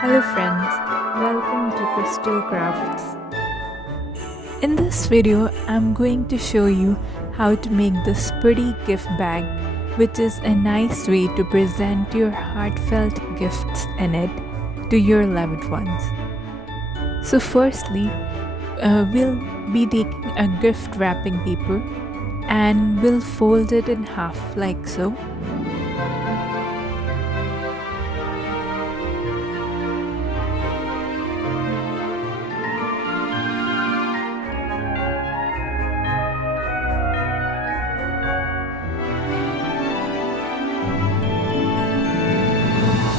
Hello friends, welcome to Crystal Crafts. In this video, I'm going to show you how to make this pretty gift bag, which is a nice way to present your heartfelt gifts in it to your loved ones. So firstly, we'll be taking a gift wrapping paper and we'll fold it in half like so.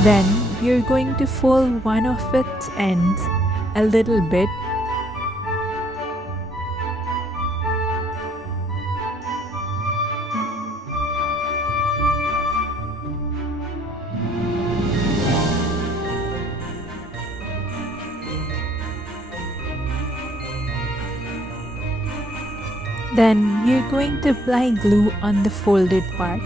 Then we're going to fold one of its ends a little bit. Then we're going to apply glue on the folded part.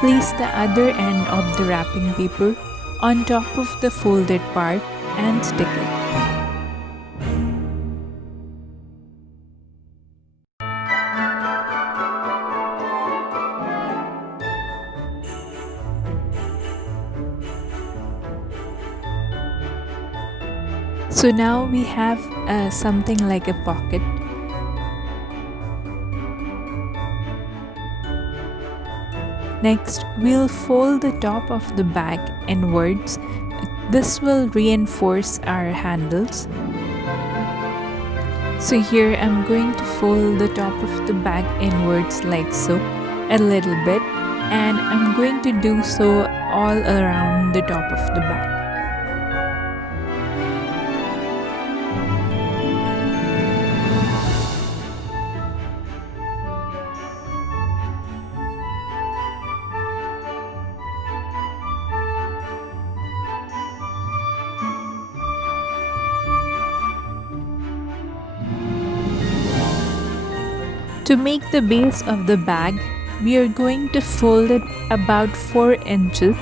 Place the other end of the wrapping paper on top of the folded part and stick it. So now we have something like a pocket. Next, we'll fold the top of the bag inwards. This will reinforce our handles. So here I'm going to fold the top of the bag inwards like so, a little bit, and I'm going to do so all around the top of the bag. To make the base of the bag, we are going to fold it about 4 inches.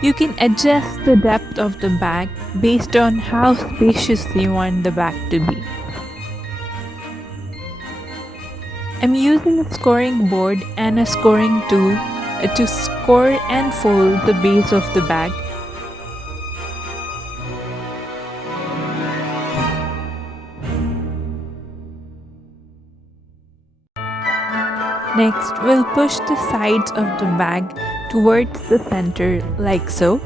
You can adjust the depth of the bag based on how spacious you want the bag to be. I'm using a scoring board and a scoring tool to score and fold the base of the bag. Next, we'll push the sides of the bag towards the center like so.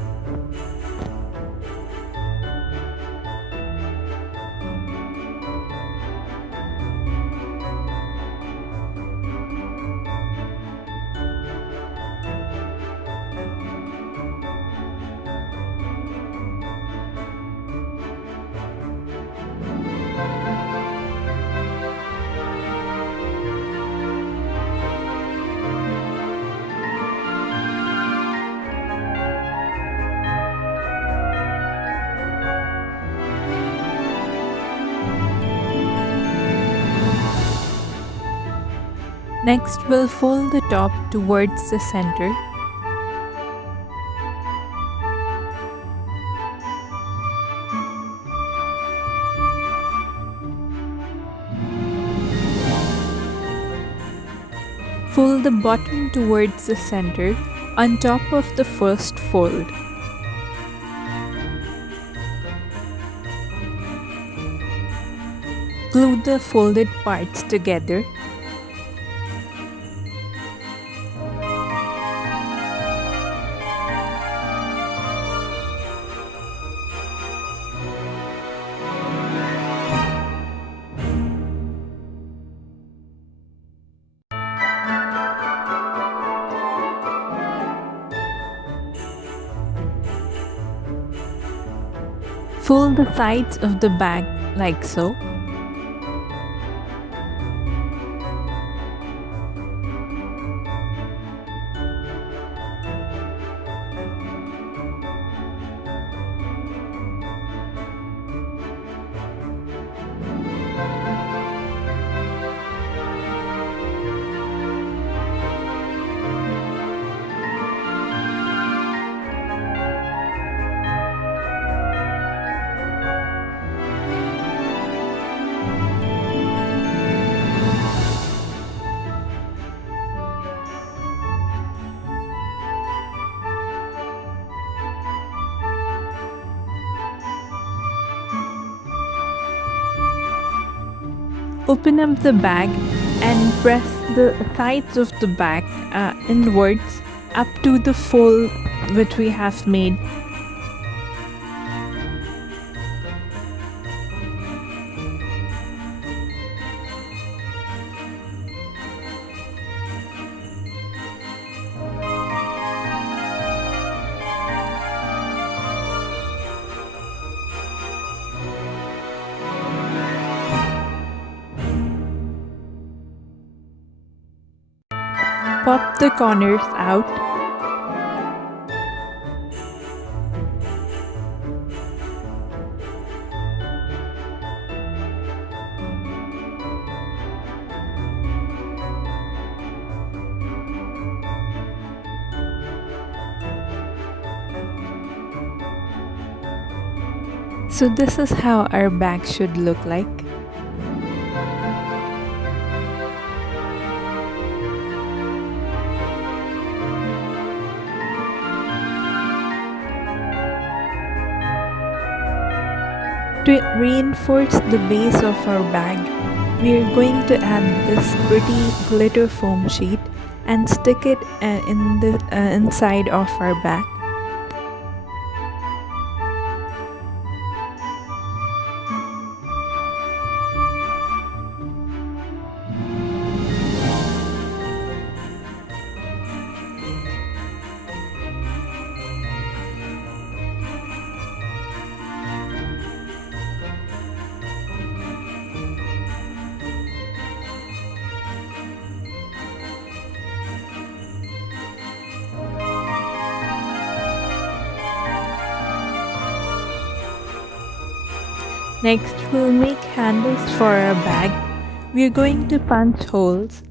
Next, we'll fold the top towards the center. Fold the bottom towards the center on top of the first fold. Glue the folded parts together. Fold the sides of the bag like so. Open up the bag and press the sides of the bag inwards up to the fold which we have made. Pop the corners out. So this is how our bag should look like. To reinforce the base of our bag, we are going to add this pretty glitter foam sheet and stick it in the inside of our bag. Next, we'll make handles for our bag. We're going to punch holes.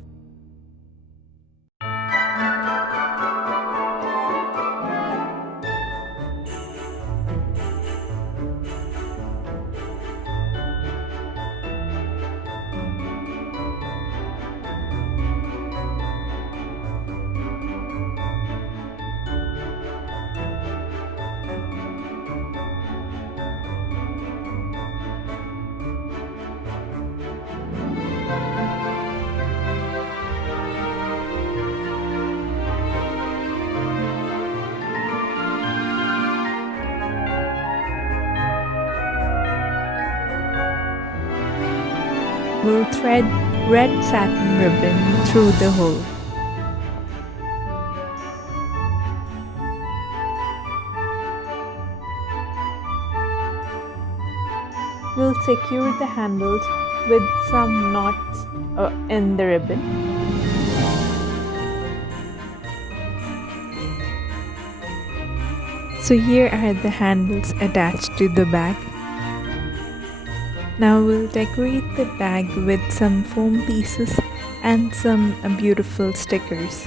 We'll thread red satin ribbon through the hole. We'll secure the handles with some knots in the ribbon. So here are the handles attached to the bag. Now we'll decorate the bag with some foam pieces and some beautiful stickers.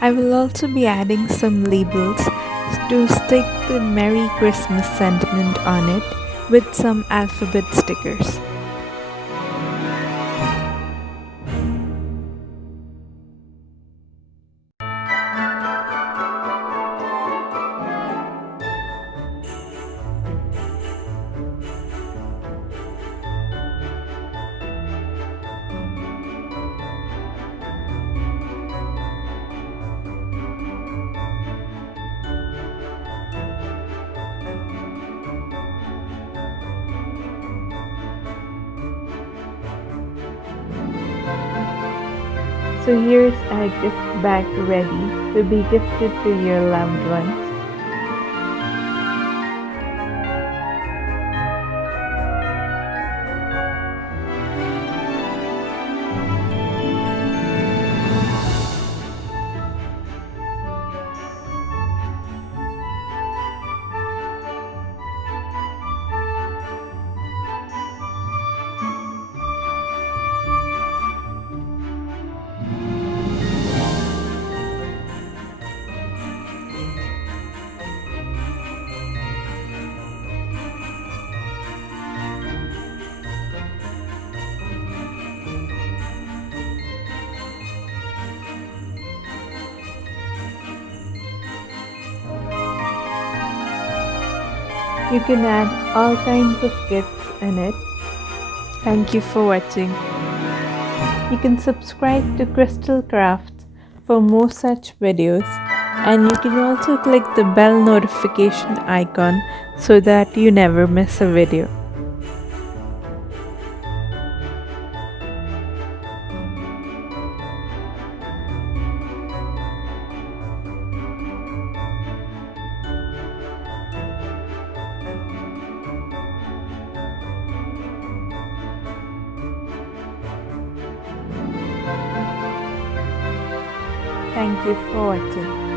I will also be adding some labels to stick the Merry Christmas sentiment on it with some alphabet stickers. So here's a gift bag ready to be gifted to your loved ones. You can add all kinds of gifts in it. Thank you for watching. You can subscribe to Crystal Crafts for more such videos, and you can also click the bell notification icon so that you never miss a video. Thank you for watching.